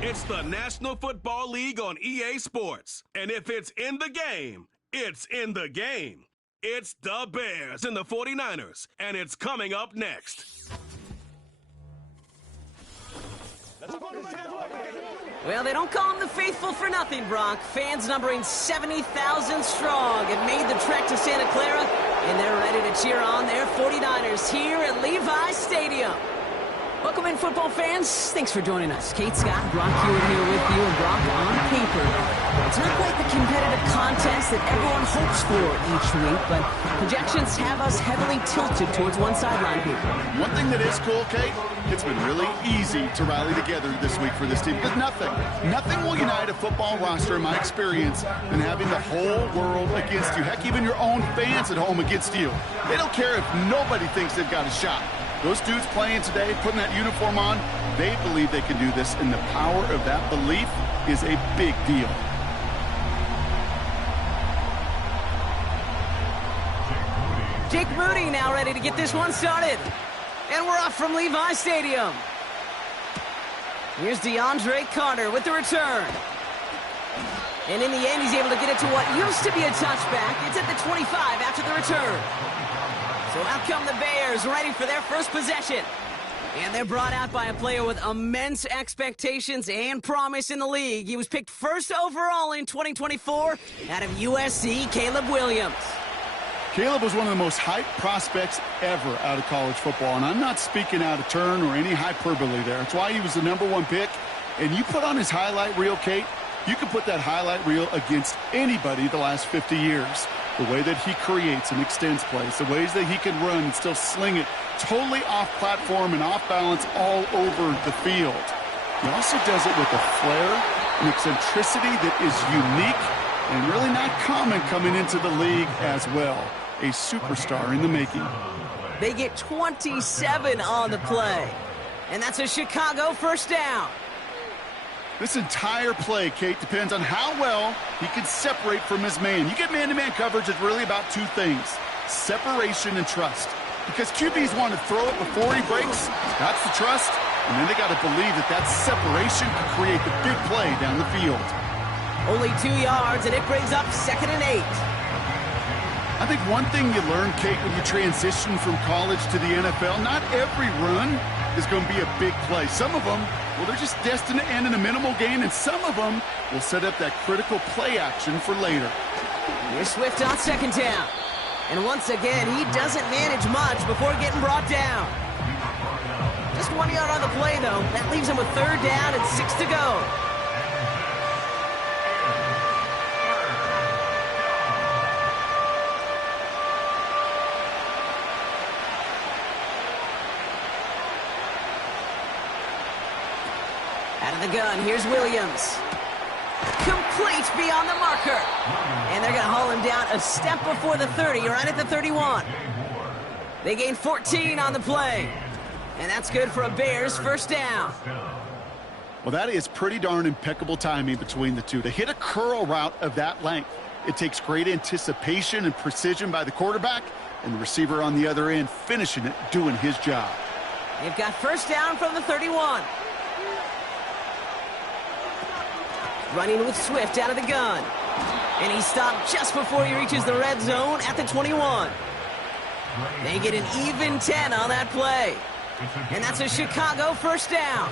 It's the National Football League on EA Sports. And if it's in the game, it's in the game. It's the Bears and the 49ers, and it's coming up next. Well, they don't call them the faithful for nothing, Brock. Fans numbering 70,000 strong have made the trek to Santa Clara, and they're ready to cheer on their 49ers here at Levi's Stadium. Welcome in, football fans. Thanks for joining us. Kate, Scott, Brock Hewitt here with you, and Brock on paper. It's not quite the competitive contest that everyone hopes for each week, but projections have us heavily tilted towards one sideline here. One thing that is cool, Kate, it's been really easy to rally together this week for this team, because nothing will unite a football roster, in my experience, than having the whole world against you. Heck, even your own fans at home against you. They don't care if nobody thinks they've got a shot. Those dudes playing today, putting that uniform on, they believe they can do this, and the power of that belief is a big deal. Jake Moody now ready to get this one started. And we're off from Levi Stadium. Here's DeAndre Carter with the return. And in the end, he's able to get it to what used to be a touchback. It's at the 25 after the return. So out come the Bears, ready for their first possession. And they're brought out by a player with immense expectations and promise in the league. He was picked first overall in 2024 out of USC, Caleb Williams. Caleb was one of the most hyped prospects ever out of college football, and I'm not speaking out of turn or any hyperbole there. It's why he was the #1 pick. And you put on his highlight reel, Kate, you can put that highlight reel against anybody the last 50 years. The way that he creates and extends plays, the ways that he can run and still sling it totally off platform and off balance all over the field. He also does it with a flair and eccentricity that is unique and really not common coming into the league as well. A superstar in the making. They get 27 on the play. And that's a Chicago first down. This entire play, Kate, depends on how well he can separate from his man. You get man-to-man coverage, it's really about two things: separation and trust. Because QBs want to throw it before he breaks, that's the trust, and then they got to believe that that separation can create the big play down the field. Only 2 yards, and it brings up 2nd and 8. I think one thing you learn, Kate, when you transition from college to the NFL, not every run is going to be a big play. Some of them, well, they're just destined to end in a minimal gain, and some of them will set up that critical play action for later. Here's Swift on 2nd down. And once again, he doesn't manage much before getting brought down. Just 1 yard on the play, though. That leaves him with 3rd down and 6 to go. Out of the gun, here's Williams. Complete beyond the marker. And they're going to haul him down a step before the 30, right at the 31. They gain 14 on the play. And that's good for a Bears first down. Well, that is pretty darn impeccable timing between the two. To hit a curl route of that length, it takes great anticipation and precision by the quarterback, and the receiver on the other end finishing it, doing his job. They've got first down from the 31. Running with Swift out of the gun. And he stopped just before he reaches the red zone at the 21. They get an even 10 on that play. And that's a Chicago first down.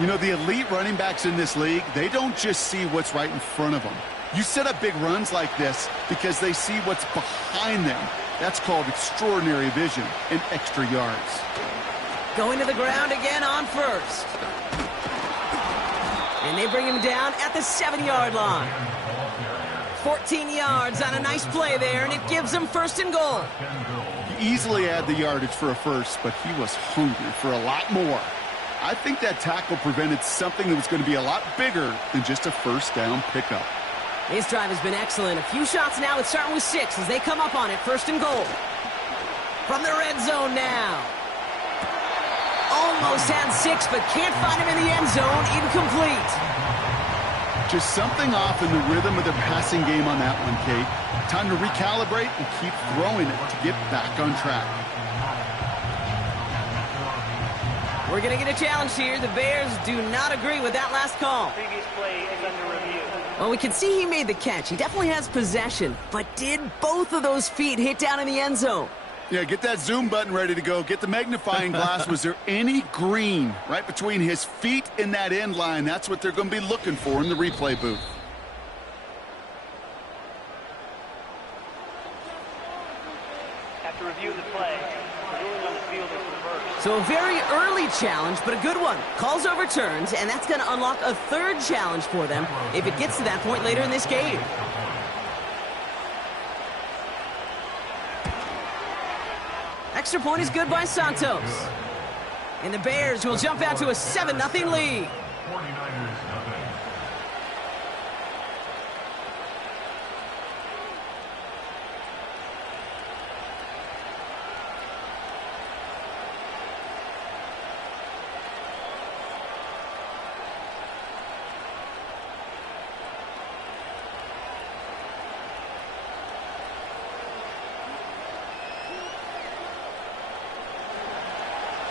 You know, the elite running backs in this league, they don't just see what's right in front of them. You set up big runs like this because they see what's behind them. That's called extraordinary vision and extra yards. Going to the ground again on first. And they bring him down at the 7-yard line. 14 yards on a nice play there, and it gives them 1st and goal. He easily had the yardage for a first, but he was hungry for a lot more. I think that tackle prevented something that was going to be a lot bigger than just a first down pickup. His drive has been excellent. A few shots now. It's starting with 6 as they come up on it. 1st and goal. From the red zone now. Almost had 6, but can't find him in the end zone. Incomplete. Just something off in the rhythm of their passing game on that one, Kate. Time to recalibrate and keep throwing it to get back on track. We're going to get a challenge here. The Bears do not agree with that last call. Previous play is under review. Well, we can see he made the catch. He definitely has possession. But did both of those feet hit down in the end zone? Yeah, get that zoom button ready to go. Get the magnifying glass. Was there any green right between his feet and that end line? That's what they're going to be looking for in the replay booth. After review of the play, the ruling on the field is reversed. So a very early challenge, but a good one. Calls overturns, and that's going to unlock a 3rd challenge for them if it gets to that point later in this game. Extra point is good by Santos. And the Bears will jump out to a 7-0 lead. 49ers nothing.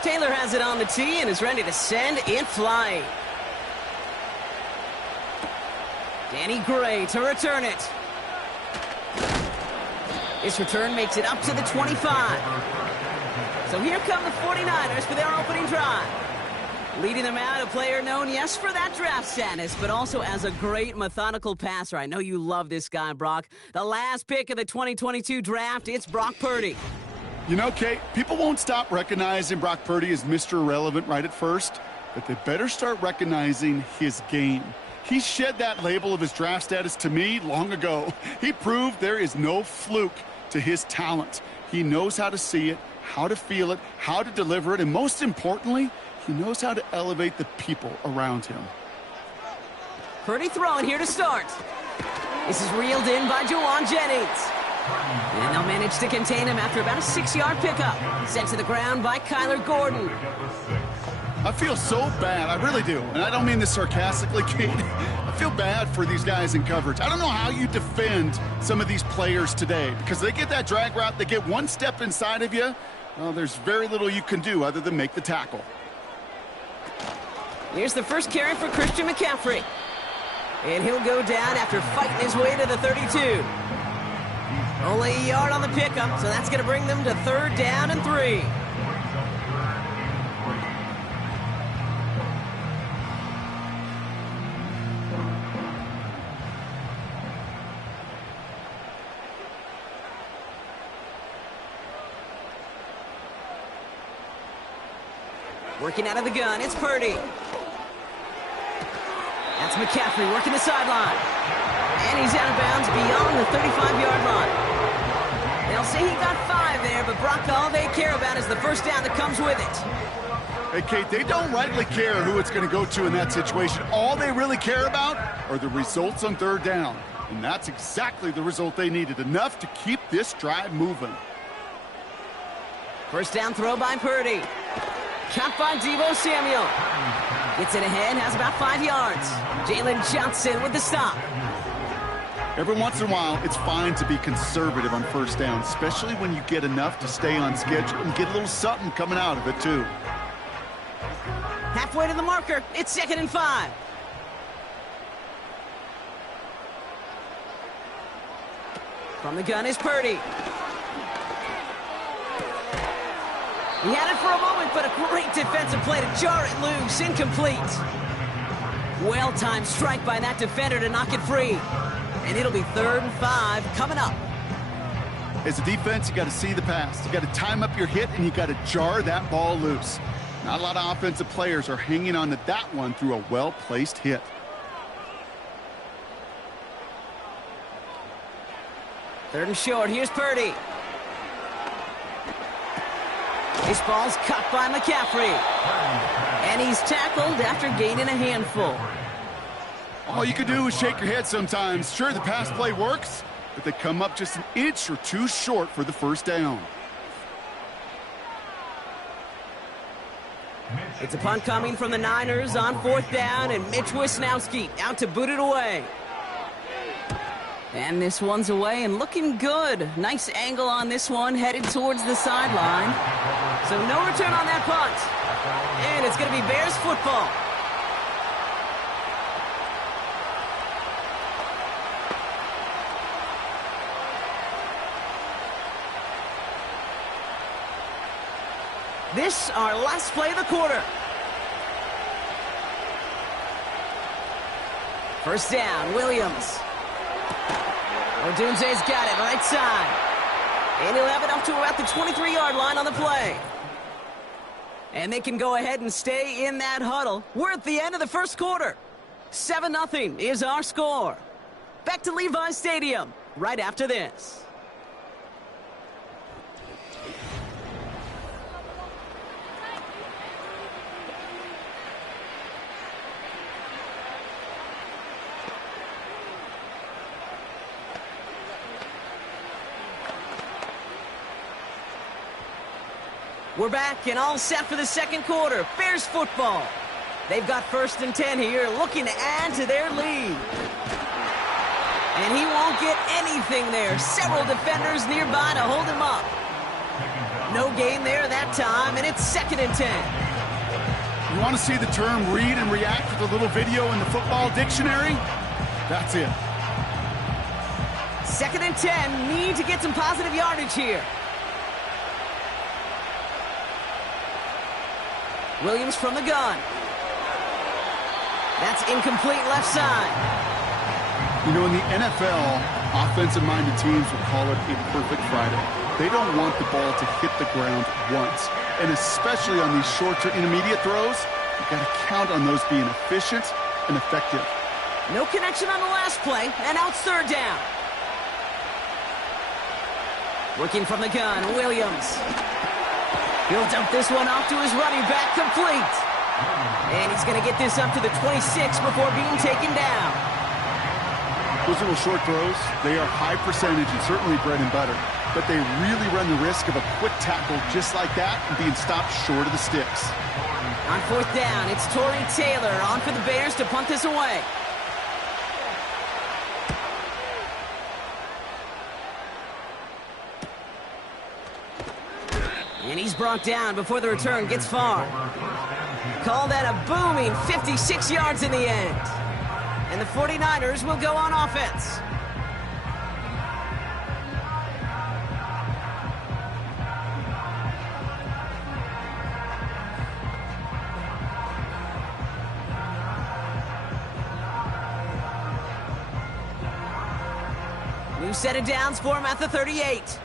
Taylor has it on the tee and is ready to send in flight. Danny Gray to return it. His return makes it up to the 25. So here come the 49ers for their opening drive. Leading them out, a player known, yes, for that draft status, but also as a great methodical passer. I know you love this guy, Brock. The last pick of the 2022 draft, it's Brock Purdy. You know, Kate, people won't stop recognizing Brock Purdy as Mr. Irrelevant right at first, but they better start recognizing his game. He shed that label of his draft status to me long ago. He proved there is no fluke to his talent. He knows how to see it, how to feel it, how to deliver it, and most importantly, he knows how to elevate the people around him. Purdy throwing here to start. This is reeled in by Juwan Jennings. And they'll manage to contain him after about a 6-yard pickup. Sent to the ground by Kyler Gordon. I feel so bad, I really do. And I don't mean this sarcastically, Kate. I feel bad for these guys in coverage. I don't know how you defend some of these players today, because they get that drag route, they get one step inside of you. Well, there's very little you can do other than make the tackle. Here's the first carry for Christian McCaffrey. And he'll go down after fighting his way to the 32. Only a yard on the pickup, so that's going to bring them to 3rd down and 3. Working out of the gun, it's Purdy. That's McCaffrey working the sideline. And he's out of bounds beyond the 35-yard line. They'll say he got 5 there, but Brock, all they care about is the first down that comes with it. Hey, Kate, they don't rightly care who it's going to go to in that situation. All they really care about are the results on 3rd down. And that's exactly the result they needed, enough to keep this drive moving. First down throw by Purdy. Caught by Deebo Samuel. Gets it ahead, has about 5 yards. Jalen Johnson with the stop. Every once in a while, it's fine to be conservative on 1st down, especially when you get enough to stay on schedule and get a little something coming out of it, too. Halfway to the marker, it's 2nd and 5. From the gun is Purdy. He had it for a moment, but a great defensive play to jar it loose. Incomplete. Well-timed strike by that defender to knock it free. And it'll be 3rd and 5 coming up. As a defense, you got to see the pass. You got to time up your hit, and you got to jar that ball loose. Not a lot of offensive players are hanging on to that one through a well-placed hit. Third and short, here's Purdy. This ball's caught by McCaffrey. And he's tackled after gaining a handful. All you can do is shake your head sometimes. Sure, the pass play works, but they come up just an inch or two short for the first down. It's a punt coming from the Niners on 4th down, and Mitch Wisnowski out to boot it away. And this one's away and looking good. Nice angle on this one, headed towards the sideline. So no return on that punt. And it's going to be Bears football. This, our last play of the quarter. First down, Williams. Odunze's got it, right side. And he'll have it up to about the 23-yard line on the play. And they can go ahead and stay in that huddle. We're at the end of the first quarter. 7-0 is our score. Back to Levi Stadium right after this. We're back and all set for the second quarter. Bears football. They've got 1st and 10 here, looking to add to their lead. And he won't get anything there. Several defenders nearby to hold him up. No gain there that time, and it's 2nd and 10. You want to see the term read and react with a little video in the football dictionary? That's it. 2nd and 10. Need to get some positive yardage here. Williams from the gun. That's incomplete left side. You know, in the NFL, offensive-minded teams will call it a perfect Friday. They don't want the ball to hit the ground once. And especially on these short to intermediate throws, you've got to count on those being efficient and effective. No connection on the last play, and now it's 3rd down. Working from the gun, Williams. He'll dump this one off to his running back, complete. And he's going to get this up to the 26 before being taken down. Those little short throws, they are high percentage and certainly bread and butter. But they really run the risk of a quick tackle just like that and being stopped short of the sticks. On 4th down, it's Torrey Taylor on for the Bears to punt this away. And he's brought down before the return gets far. Call that a booming 56 yards in the end. And the 49ers will go on offense. New set of downs for him at the 38.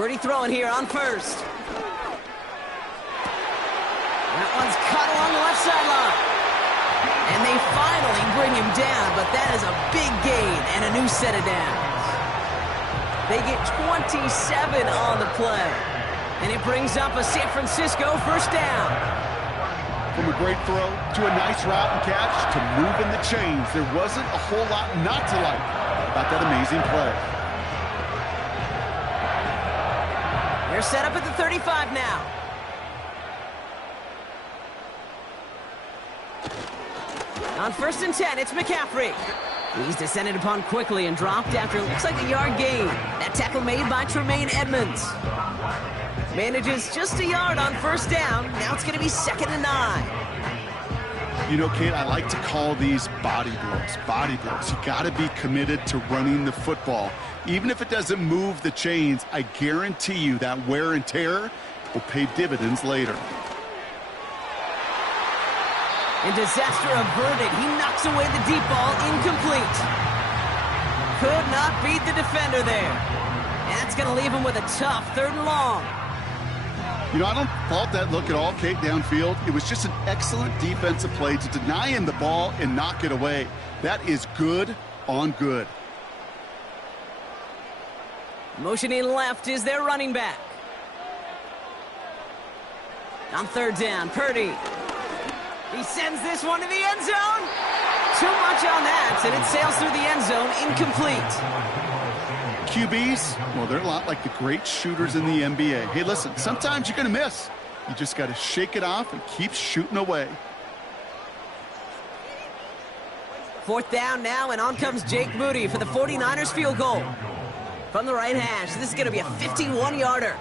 Pretty throwing here on 1st. That one's caught along the left sideline. And they finally bring him down, but that is a big gain and a new set of downs. They get 27 on the play. And it brings up a San Francisco 1st down. From a great throw to a nice route and catch to moving the chains, there wasn't a whole lot not to like about that amazing play. They're set up at the 35 now. On 1st and 10, it's McCaffrey. He's descended upon quickly and dropped after it looks like a yard gain. That tackle made by Tremaine Edmonds. Manages just a yard on 1st down. Now it's going to be 2nd and 9. You know, Kate, I like to call these body blows. Body blows. You got to be committed to running the football. Even if it doesn't move the chains, I guarantee you that wear and tear will pay dividends later. And disaster averted. He knocks away the deep ball, incomplete. Could not beat the defender there. And that's going to leave him with a tough 3rd and long. You know, I don't fault that look at all, Kate, downfield. It was just an excellent defensive play to deny him the ball and knock it away. That is good on good. Motioning left is their running back. On third down, Purdy. He sends this one to the end zone. Too much on that, and it sails through the end zone, incomplete. QBs, well, they're a lot like the great shooters in the NBA. Hey, listen, sometimes you're going to miss. You just got to shake it off and keep shooting away. Fourth down now, and on comes Jake Moody for the 49ers field goal. From the right hash, this is going to be a 51-yarder.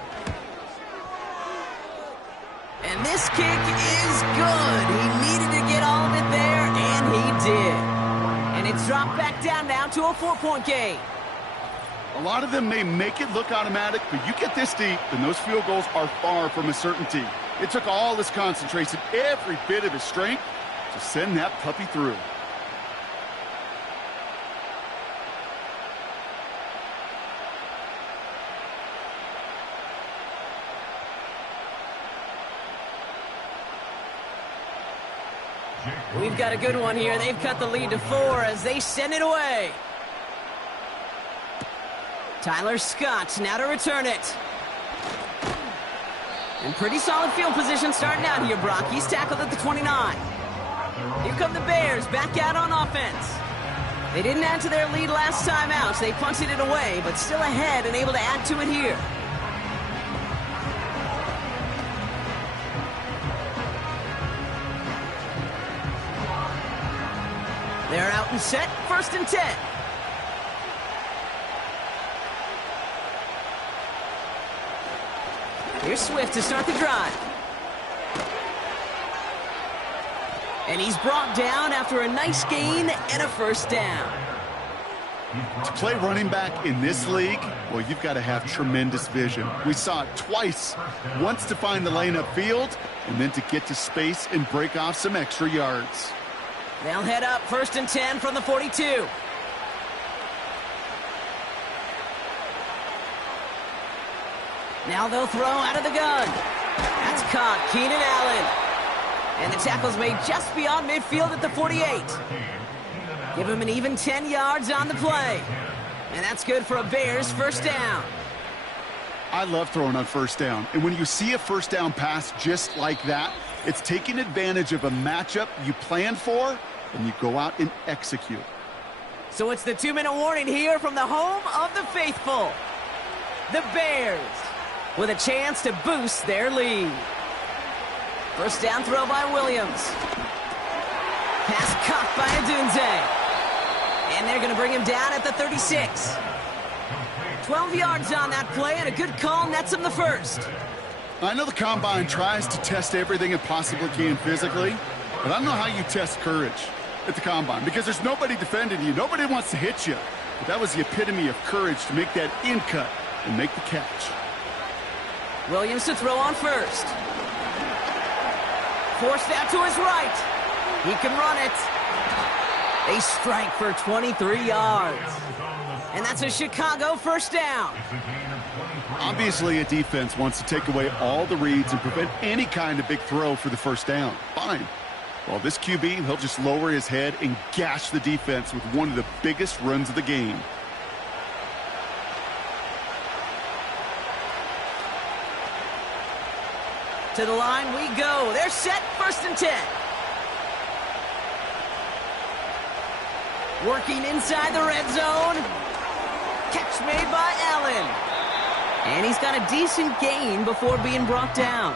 And this kick is good. He needed to get all of it there, and he did. And it's dropped back down now to a 4-point game. A lot of them may make it look automatic, but you get this deep, and those field goals are far from a certainty. It took all his concentration, every bit of his strength, to send that puppy through. We've got a good one here. They've cut the lead to 4 as they send it away. Tyler Scott now to return it. And pretty solid field position starting out here, Brock. He's tackled at the 29. Here come the Bears back out on offense. They didn't add to their lead last time out, so they punted it away, but still ahead and able to add to it here. They're out and set, 1st and 10. Here's Swift to start the drive. And he's brought down after a nice gain and a 1st down. To play running back in this league, well, you've got to have tremendous vision. We saw it twice. Once to find the lane upfield, and then to get to space and break off some extra yards. They'll head up 1st and 10 from the 42. Now they'll throw out of the gun. That's caught, Keenan Allen. And the tackle's made just beyond midfield at the 48. Give him an even 10 yards on the play. And that's good for a Bears 1st down. I love throwing on 1st down. And when you see a 1st down pass just like that, it's taking advantage of a matchup you planned for, and you go out and execute. So it's the 2-minute warning here from the home of the faithful. The Bears with a chance to boost their lead. 1st down throw by Williams. Pass caught by Adunze. And they're going to bring him down at the 36. 12 yards on that play, and a good call nets him the 1st. I know the Combine tries to test everything it possibly can physically, but I don't know how you test courage at the Combine, because there's nobody defending you. Nobody wants to hit you. But that was the epitome of courage to make that in cut and make the catch. Williams to throw on 1st. Forced out to his right. He can run it. They strike for 23 yards. And that's a Chicago 1st down. Obviously, a defense wants to take away all the reads and prevent any kind of big throw for the 1st down. Fine. Well, this QB, he'll just lower his head and gash the defense with one of the biggest runs of the game. To the line we go. They're set, 1st and 10. Working inside the red zone. Catch made by Allen. And he's got a decent gain before being brought down.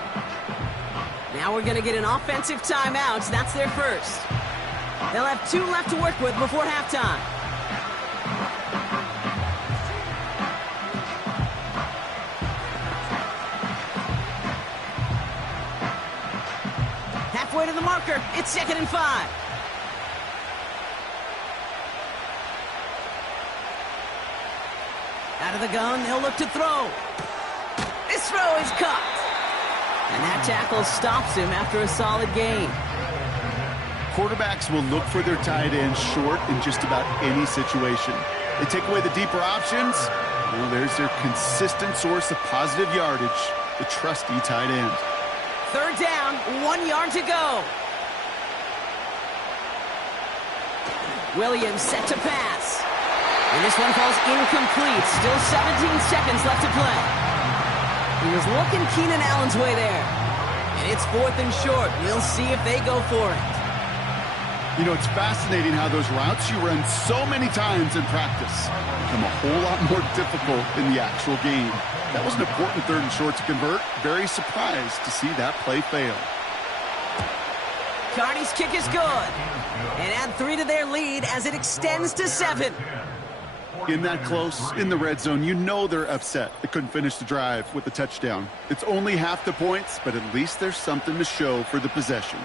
Now we're going to get an offensive timeout. That's their 1st. They'll have 2 left to work with before halftime. Halfway to the marker. It's 2nd and 5. Out of the gun, they'll look to throw. This throw is caught. And that tackle stops him after a solid gain. Quarterbacks will look for their tight end short in just about any situation. They take away the deeper options. Well, there's their consistent source of positive yardage, the trusty tight end. 3rd down, 1 yard to go. Williams set to pass. And this one falls incomplete. Still 17 seconds left to play. He was looking Keenan Allen's way there. And it's 4th and short. We'll see if they go for it. You know, it's fascinating how those routes you run so many times in practice become a whole lot more difficult in the actual game. That was an important 3rd and short to convert. Very surprised to see that play fail. Carney's kick is good. And add 3 to their lead as it extends to 7. In that close, in the red zone, you know they're upset. They couldn't finish the drive with the touchdown. It's only half the points, but at least there's something to show for the possession.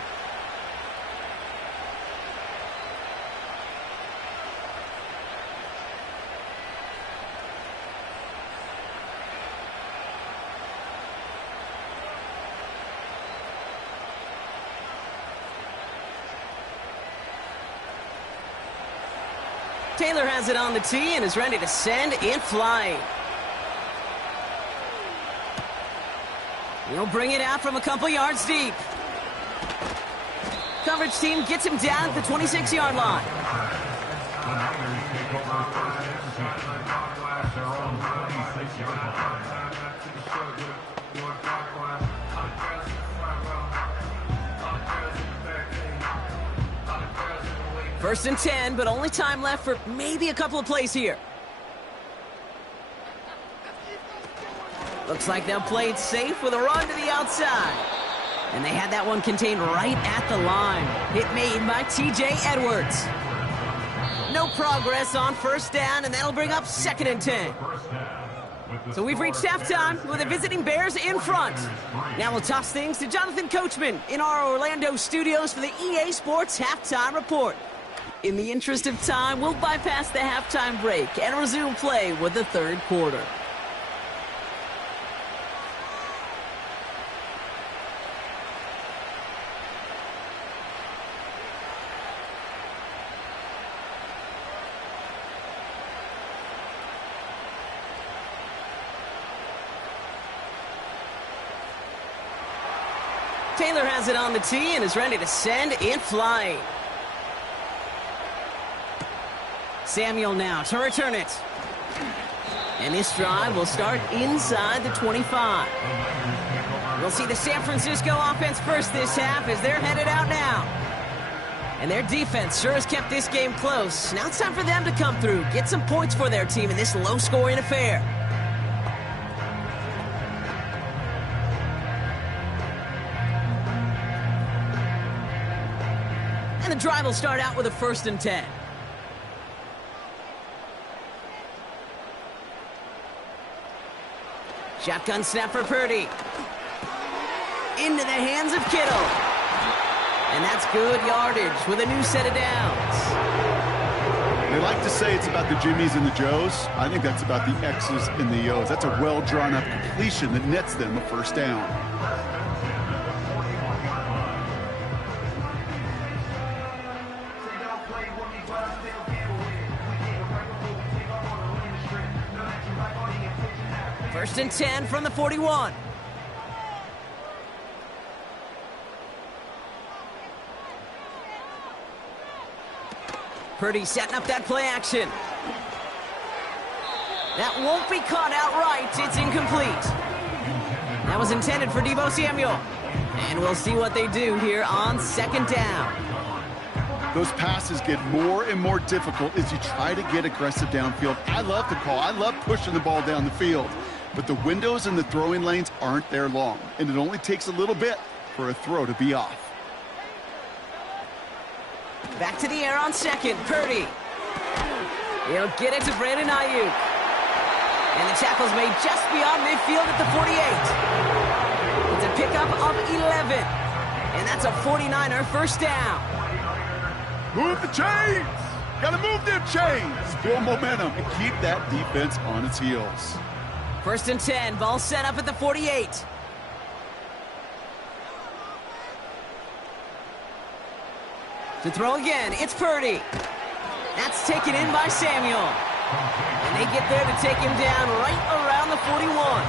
Taylor has it on the tee and is ready to send it flying. He'll bring it out from a couple yards deep. Coverage team gets him down at the 26-yard line. First and 10, but only time left for maybe a couple of plays here. Looks like they'll play it safe with a run to the outside. And they had that one contained right at the line. Hit made by T.J. Edwards. No progress on first down, and that'll bring up 2nd and 10. So we've reached halftime with the visiting Bears in front. Now we'll toss things to Jonathan Coachman in our Orlando studios for the EA Sports Halftime Report. In the interest of time, we'll bypass the halftime break and resume play with the 3rd quarter. Taylor has it on the tee and is ready to send it flying. Samuel now to return it. And this drive will start inside the 25. We'll see the San Francisco offense first this half as they're headed out now. And their defense sure has kept this game close. Now it's time for them to come through, get some points for their team in this low-scoring affair. And the drive will start out with a 1st and 10. Shotgun snap for Purdy. Into the hands of Kittle. And that's good yardage with a new set of downs. They like to say it's about the Jimmies and the Joes. I think that's about the X's and the O's. That's a well-drawn-up completion that nets them a 1st down. First and 10 from the 41. Purdy setting up that play action. That won't be caught outright. It's incomplete. That was intended for Deebo Samuel. And we'll see what they do here on 2nd down. Those passes get more and more difficult as you try to get aggressive downfield. I love the call. I love pushing the ball down the field. But the windows in the throwing lanes aren't there long, and it only takes a little bit for a throw to be off. Back to the air on 2nd. Purdy. He'll get it to Brandon Ayuk. And the tackle's made just beyond midfield at the 48. It's a pickup of 11. And that's a 49er 1st down. Move the chains! Gotta move them chains! Build momentum and keep that defense on its heels. 1st and 10, ball set up at the 48. To throw again, it's Purdy. That's taken in by Samuel. And they get there to take him down right around the 41.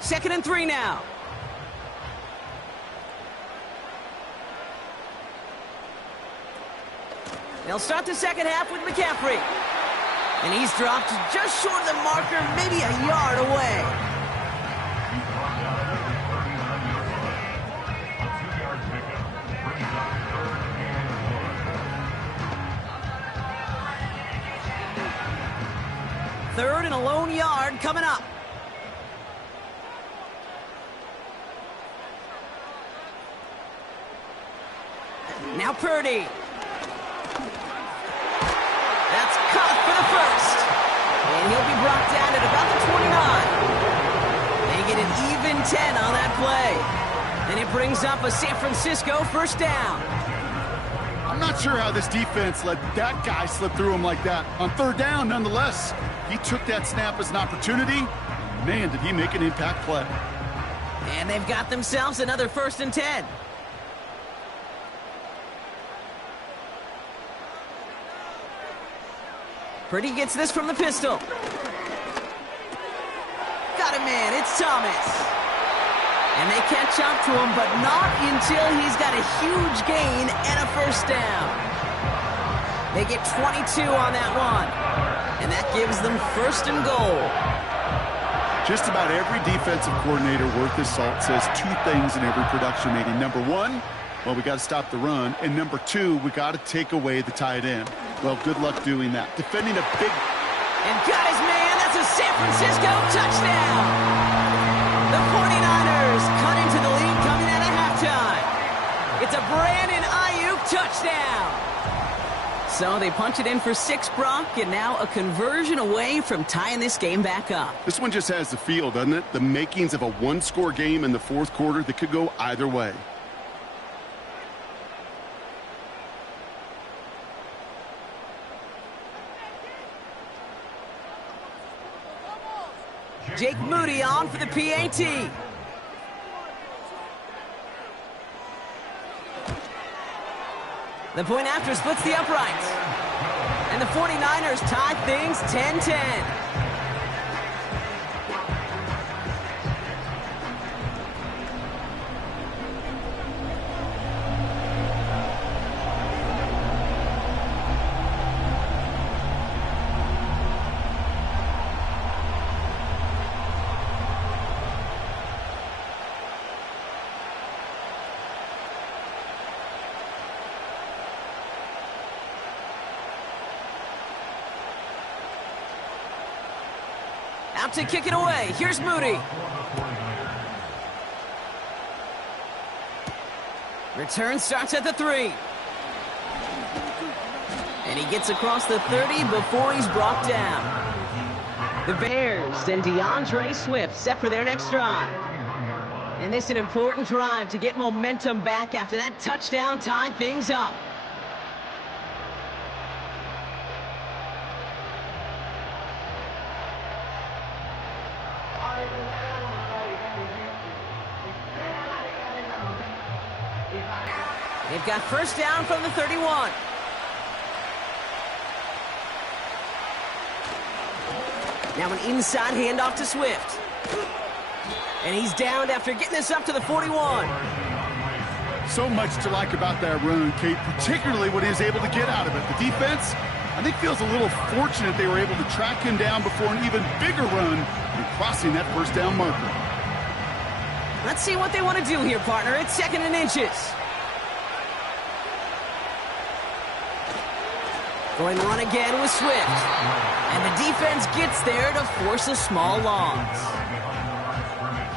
Second and 3 now. They'll start the second half with McCaffrey. And he's dropped just short of the marker, maybe a yard away. Third and a lone yard coming up. Now Purdy. That's caught for the first. And he'll be brought down at about the 29. They get an even 10 on that play. And it brings up a San Francisco first down. I'm not sure how this defense let that guy slip through him like that. On third down, nonetheless, he took that snap as an opportunity. Man, did he make an impact play. And they've got themselves another 1st and 10. Purdy gets this from the pistol. Got a man, it's Thomas. And they catch up to him, but not until he's got a huge gain and a first down. They get 22 on that one. And that gives them 1st and goal. Just about every defensive coordinator worth his salt says two things in every production meeting. Number one, well, we got to stop the run. And number two, we got to take away the tight end. Well, good luck doing that. Defending a big... And got his man. That's a San Francisco touchdown. The 49ers cut into the lead coming out of halftime. It's a Brandon Ayuk touchdown. So they punch it in for 6, Brock, and now a conversion away from tying this game back up. This one just has the feel, doesn't it? The makings of a one-score game in the fourth quarter that could go either way. Jake Moody on for the PAT. The point after splits the uprights. And the 49ers tie things 10-10. Out to kick it away. Here's Moody. Return starts at the 3. And he gets across the 30 before he's brought down. The Bears and DeAndre Swift set for their next drive. And this is an important drive to get momentum back after that touchdown tied things up. They've got first down from the 31. Now an inside handoff to Swift. And he's downed after getting this up to the 41. So much to like about that run, Kate, particularly what he was able to get out of it. The defense, I think, feels a little fortunate they were able to track him down before an even bigger run and crossing that first down marker. Let's see what they want to do here, partner. It's 2nd and inches. Going run again with Swift. And the defense gets there to force a small loss.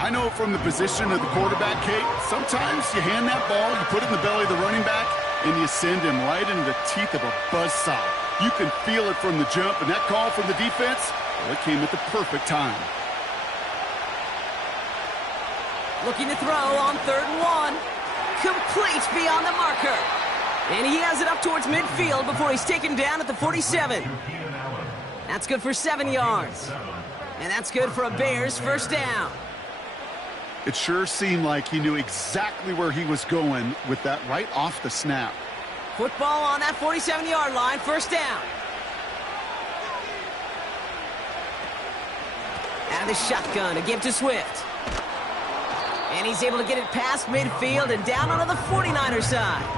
I know from the position of the quarterback, Kate, sometimes you hand that ball, you put it in the belly of the running back, and you send him right into the teeth of a buzzsaw. You can feel it from the jump, and that call from the defense, well, it came at the perfect time. Looking to throw on 3rd and 1. Complete beyond the marker. And he has it up towards midfield before he's taken down at the 47. That's good for 7 yards. And that's good for a Bears first down. It sure seemed like he knew exactly where he was going with that right off the snap. Football on that 47-yard line, first down. Out of the shotgun to give to Swift. And he's able to get it past midfield and down onto the 49er side.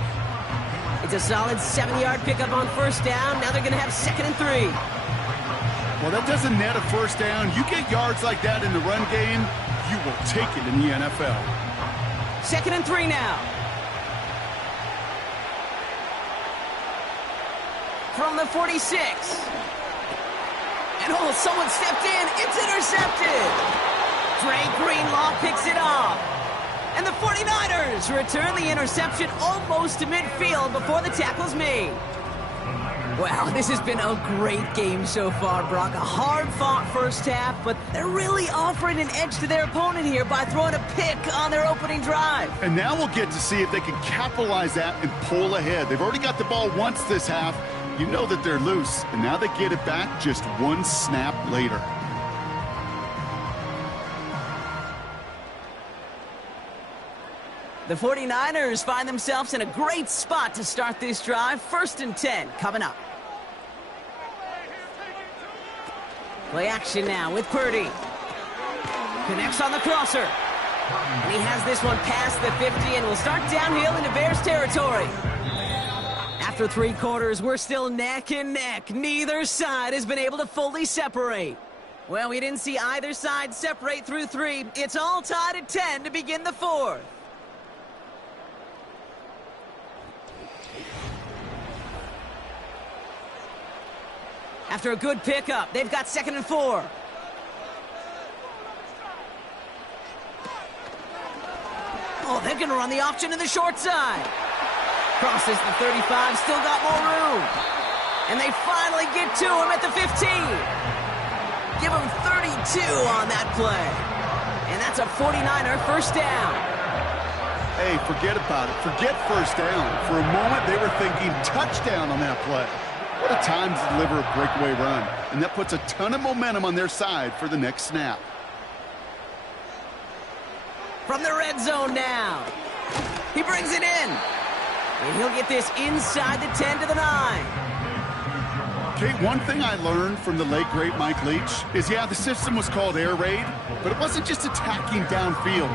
It's It's a solid 7-yard pickup on first down. Now they're going to have 2nd and 3. Well, that doesn't net a first down. You get yards like that in the run game, you will take it in the NFL. 2nd and 3 now. From the 46. And oh, someone stepped in. It's intercepted. Dre Greenlaw picks it off. And the 49ers return the interception almost to midfield before the tackle's made. Well, this has been a great game so far, Brock. A hard-fought first half, but they're really offering an edge to their opponent here by throwing a pick on their opening drive. And now we'll get to see if they can capitalize that and pull ahead. They've already got the ball once this half. You know that they're loose, and now they get it back just one snap later. The 49ers find themselves in a great spot to start this drive. 1st and 10 coming up. Play action now with Purdy. Connects on the crosser. And he has this one past the 50 and will start downhill into Bears territory. After 3 quarters, we're still neck and neck. Neither side has been able to fully separate. Well, we didn't see either side separate through 3. It's all tied at 10 to begin the 4th. After a good pickup, they've got 2nd and 4. Oh, they're going to run the option to the short side. Crosses the 35, still got more room. And they finally get to him at the 15. Give him 32 on that play. And that's a 49er first down. Hey, forget about it. Forget first down. For a moment, they were thinking touchdown on that play. What a time to deliver a breakaway run. And that puts a ton of momentum on their side for the next snap. From the red zone now. He brings it in. And he'll get this inside the 10 to the 9. Okay, one thing I learned from the late, great Mike Leach is, yeah, the system was called air raid, but it wasn't just attacking downfield.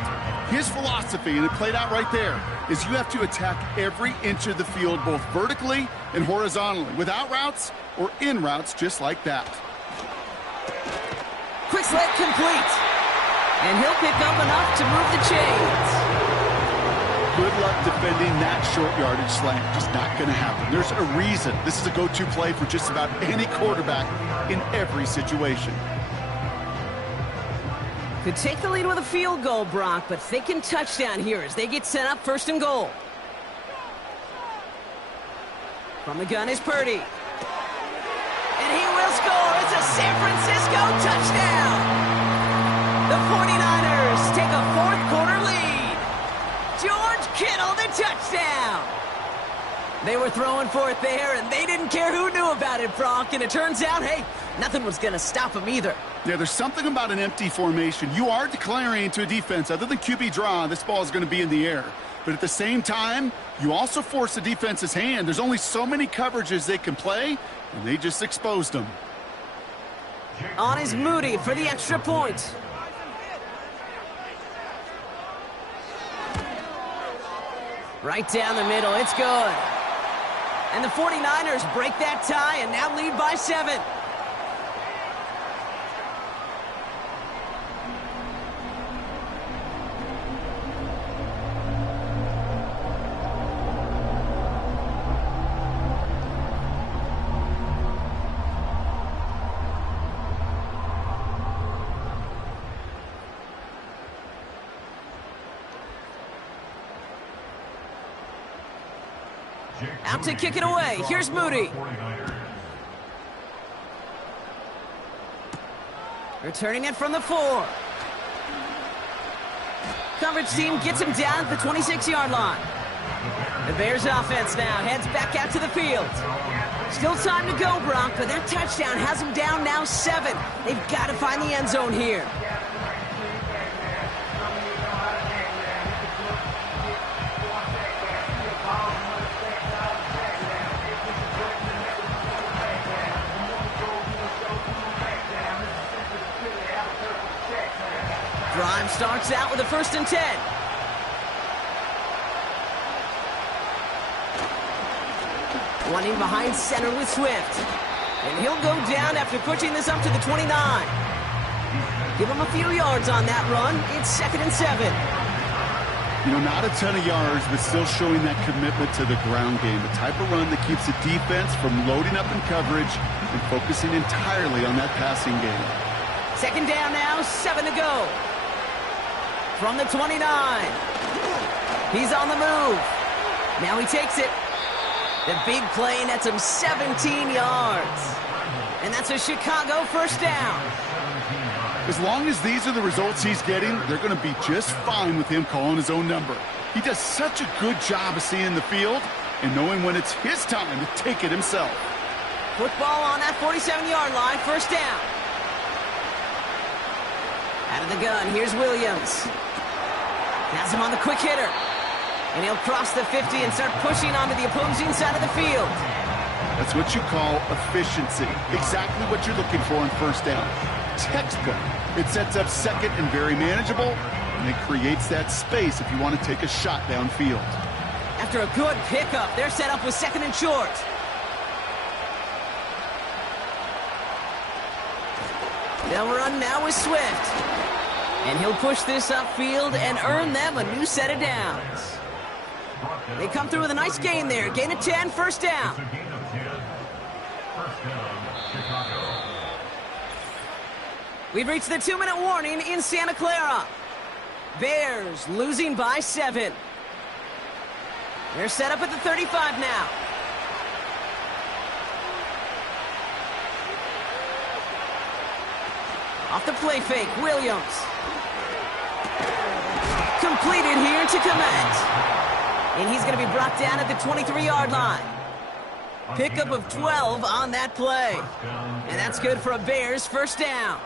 His philosophy, and it played out right there, is you have to attack every inch of the field, both vertically and horizontally, without routes or in routes just like that. Quick slant complete. And he'll pick up enough to move the chains. Good luck defending that short yardage slant. Just not going to happen. There's a reason this is a go-to play for just about any quarterback in every situation. Could take the lead with a field goal, Brock, but thinking touchdown here as they get set up 1st and goal. From the gun is Purdy. And he will score. It's a San Francisco touchdown. The 49ers take a 4th quarter lead. George Kittle, the touchdown. They were throwing for it there, and they didn't care who knew about it, Brock. And it turns out, hey, nothing was going to stop them either. Yeah, there's something about an empty formation. You are declaring to a defense, other than QB draw, this ball is going to be in the air. But at the same time, you also force the defense's hand. There's only so many coverages they can play, and they just exposed them. On is Moody for the extra point. Right down the middle, it's good. And the 49ers break that tie and now lead by 7. Out to kick it away. Here's Moody. Returning it from the 4. Coverage team gets him down at the 26-yard line. The Bears offense now heads back out to the field. Still time to go, Brock, but that touchdown has them down now 7. They've got to find the end zone here. Drive starts out with a 1st and 10. Running behind center with Swift. And he'll go down after pushing this up to the 29. Give him a few yards on that run. It's 2nd and 7. You know, not a ton of yards, but still showing that commitment to the ground game. The type of run that keeps the defense from loading up in coverage and focusing entirely on that passing game. 2nd down now, 7 to go. From the 29. He's on the move. Now he takes it. The big play nets him 17 yards. And that's a Chicago 1st down. As long as these are the results he's getting, they're going to be just fine with him calling his own number. He does such a good job of seeing the field and knowing when it's his time to take it himself. Football on that 47-yard line, 1st down. Out of the gun, here's Williams. Has him on the quick hitter. And he'll cross the 50 and start pushing onto the opposing side of the field. That's what you call efficiency. Exactly what you're looking for on 1st down. Textbook. It sets up 2nd and very manageable, and it creates that space if you want to take a shot downfield. After a good pickup, they're set up with 2nd and short. They'll run now with Swift. And he'll push this upfield and earn them a new set of downs. They come through with a nice gain there. Gain of 10, 1st down. It's a gain of 10. 1st down, Chicago. We've reached the 2-minute warning in Santa Clara. Bears losing by 7. They're set up at the 35 now. Off the play fake, Williams. Completed here to Komet. And he's going to be brought down at the 23-yard line. Pickup of 12 on that play. And that's good for a Bears 1st down.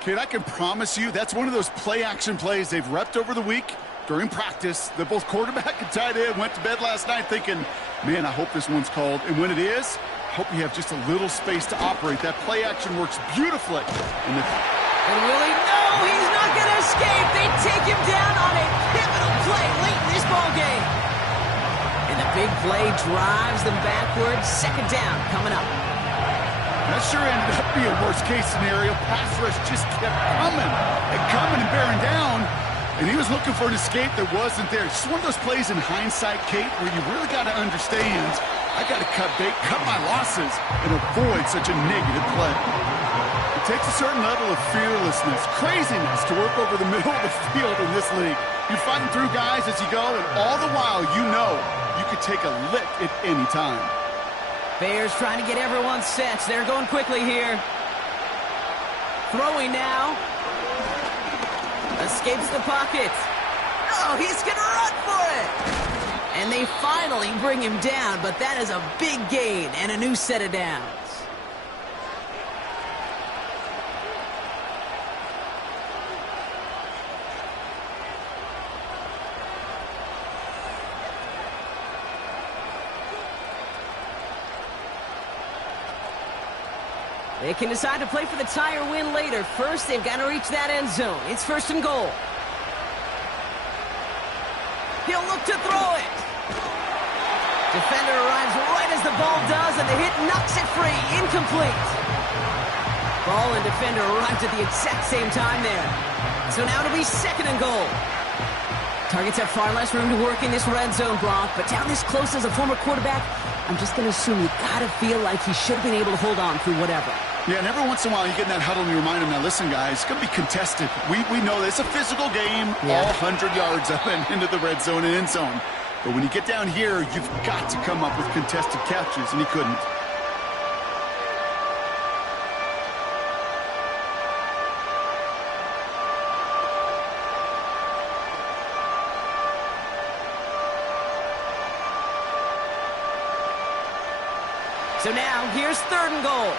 Kid, I can promise you that's one of those play-action plays they've repped over the week during practice. That both quarterback and tight end went to bed last night thinking, man, I hope this one's called. And when it is, I hope you have just a little space to operate. That play-action works beautifully. And Willie, no, he's not going to escape. They take him down on a pivotal play late in this ballgame. And the big play drives them backwards. 2nd down coming up. That sure ended up being worst-case scenario. Pass rush just kept coming and bearing down. And he was looking for an escape that wasn't there. It's just one of those plays in hindsight, Kate, where you really got to understand, I got to cut my losses and avoid such a negative play. It takes a certain level of fearlessness, craziness to work over the middle of the field in this league. You're fighting through guys as you go, and all the while you know you could take a lick at any time. Bears trying to get everyone set. They're going quickly here. Throwing now. Escapes the pocket. Oh, he's going to run for it. And they finally bring him down, but that is a big gain and a new set of downs. They can decide to play for the tie or win later. First, they've got to reach that end zone. It's 1st and goal. He'll look to throw it. Defender arrives right as the ball does, and the hit knocks it free. Incomplete. Ball and defender arrived at the exact same time there. So now it'll be 2nd and goal. Targets have far less room to work in this red zone, Brock, but down this close as a former quarterback, I'm just going to assume you got to feel like he should have been able to hold on through whatever. Yeah, and every once in a while you get in that huddle and you remind them, now listen, guys, it's going to be contested. We know this. It's a physical game, all 100 yards up and into the red zone and end zone. But when you get down here, you've got to come up with contested catches, and he couldn't. So now, here's 3rd and goal.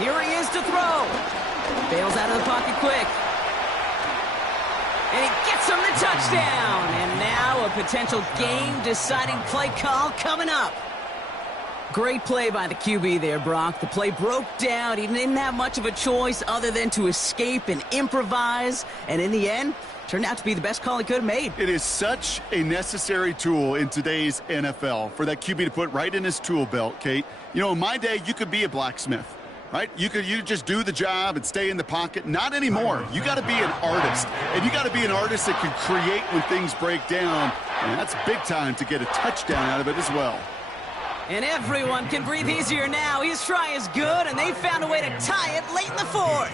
Here he is to throw. Bails out of the pocket quick. And he gets him the touchdown. And now a potential game-deciding play call coming up. Great play by the QB there, Brock. The play broke down. He didn't have much of a choice other than to escape and improvise. And in the end, turned out to be the best call he could have made. It is such a necessary tool in today's NFL for that QB to put right in his tool belt, Kate. You know, in my day, you could be a blacksmith, right? You just do the job and stay in the pocket. Not anymore. You got to be an artist. And you got to be an artist that can create when things break down. And that's big time to get a touchdown out of it as well. And everyone can breathe easier now. His try is good, and they found a way to tie it late in the fourth.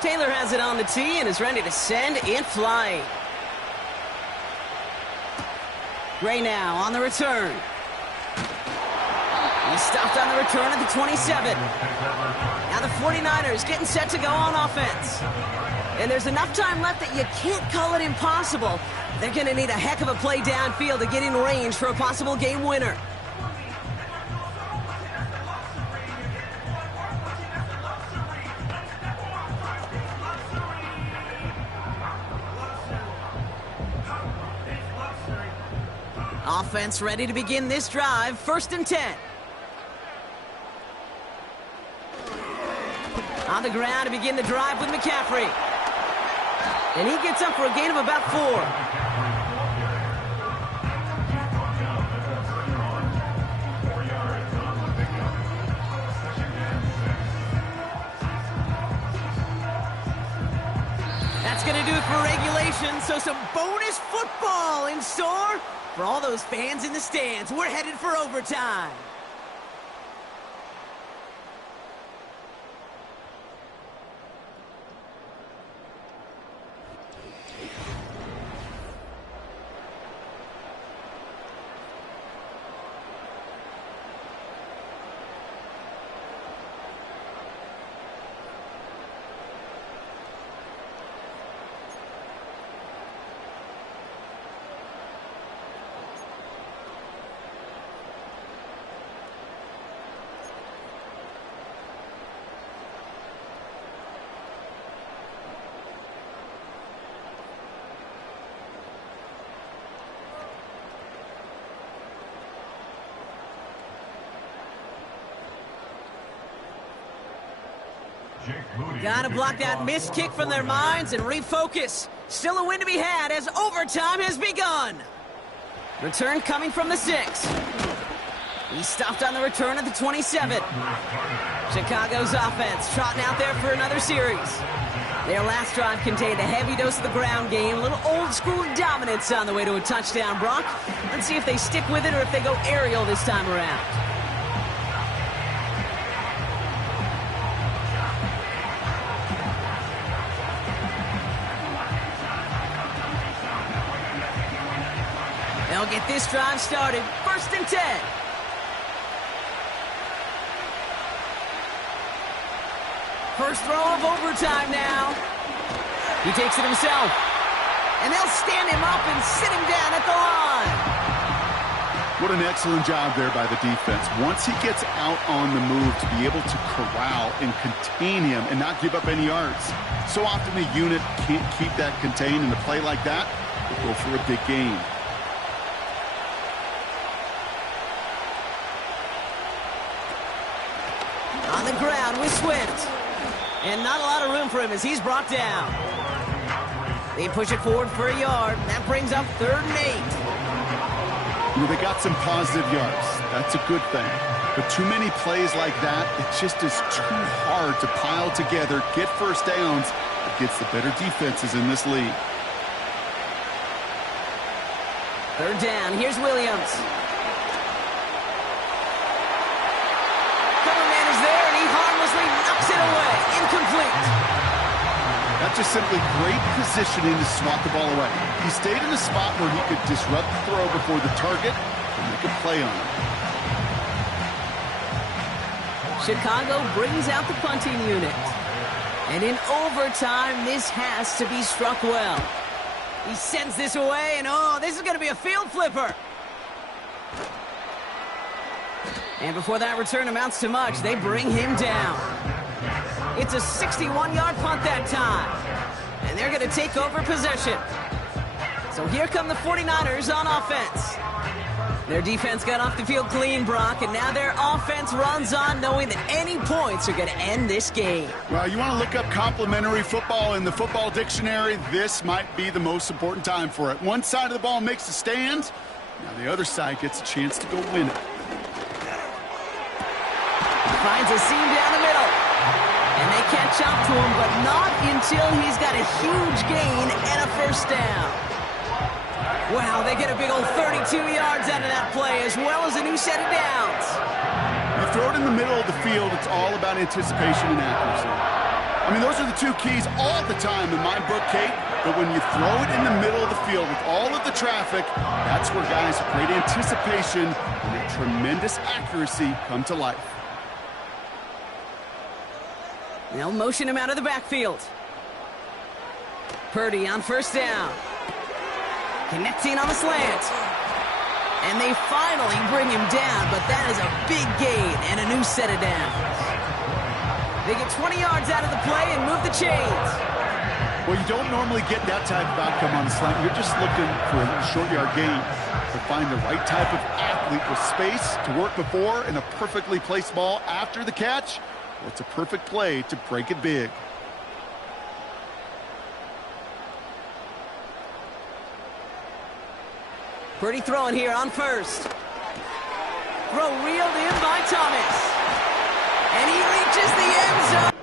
Taylor has it on the tee and is ready to send it flying. Gray now on the return. He stopped on the return at the 27. Now the 49ers getting set to go on offense. And there's enough time left that you can't call it impossible. They're going to need a heck of a play downfield to get in range for a possible game winner. Offense ready to begin this drive. 1st and 10. On the ground to begin the drive with McCaffrey. And he gets up for a gain of about 4. That's going to do it for regulation, so some bonus football in store for all those fans in the stands. We're headed for overtime. Gotta block that missed kick from their minds and refocus. Still a win to be had as overtime has begun. Return coming from the 6. He stopped on the return at the 27. Chicago's offense trotting out there for another series. Their last drive contained a heavy dose of the ground game, a little old-school dominance on the way to a touchdown, Brock. Let's see if they stick with it or if they go aerial this time around. They'll get this drive started. 1st and 10. First throw of overtime now. He takes it himself. And they'll stand him up and sit him down at the line. What an excellent job there by the defense. Once he gets out on the move, to be able to corral and contain him and not give up any yards. So often the unit can't keep that contained, and a play like that will go for a big gain. On the ground with Swift. And not a lot of room for him as he's brought down. They push it forward for a yard. That brings up 3rd and 8. You know, they got some positive yards. That's a good thing. But too many plays like that, it just is too hard to pile together, get first downs against the better defenses in this league. 3rd down. Here's Williams. Knocks it away. Incomplete. That's just simply great positioning to swat the ball away. He stayed in a spot where he could disrupt the throw before the target, and make a play on it. Chicago brings out the punting unit. And in overtime, this has to be struck well. He sends this away, and oh, this is going to be a field flipper. And before that return amounts to much, they bring him down. It's a 61-yard punt that time. And they're going to take over possession. So here come the 49ers on offense. Their defense got off the field clean, Brock, and now their offense runs on knowing that any points are going to end this game. Well, you want to look up complimentary football in the football dictionary, this might be the most important time for it. One side of the ball makes a stand, now the other side gets a chance to go win it. Finds a seam down the middle. And they catch up to him, but not until he's got a huge gain and a first down. Wow, they get a big old 32 yards out of that play, as well as a new set of downs. You throw it in the middle of the field, it's all about anticipation and accuracy. I mean, those are the two keys all the time in my book, Kate. But when you throw it in the middle of the field with all of the traffic, that's where guys with great anticipation and tremendous accuracy come to life. They'll motion him out of the backfield. Purdy on first down. Connecting on the slant. And they finally bring him down, but that is a big gain and a new set of downs. They get 20 yards out of the play and move the chains. Well, you don't normally get that type of outcome on the slant. You're just looking for a short yard gain. To find the right type of athlete with space to work before and a perfectly placed ball after the catch. Well, it's a perfect play to break it big. Purdy throwing here on first. Throw reeled in by Thomas. And he reaches the end zone.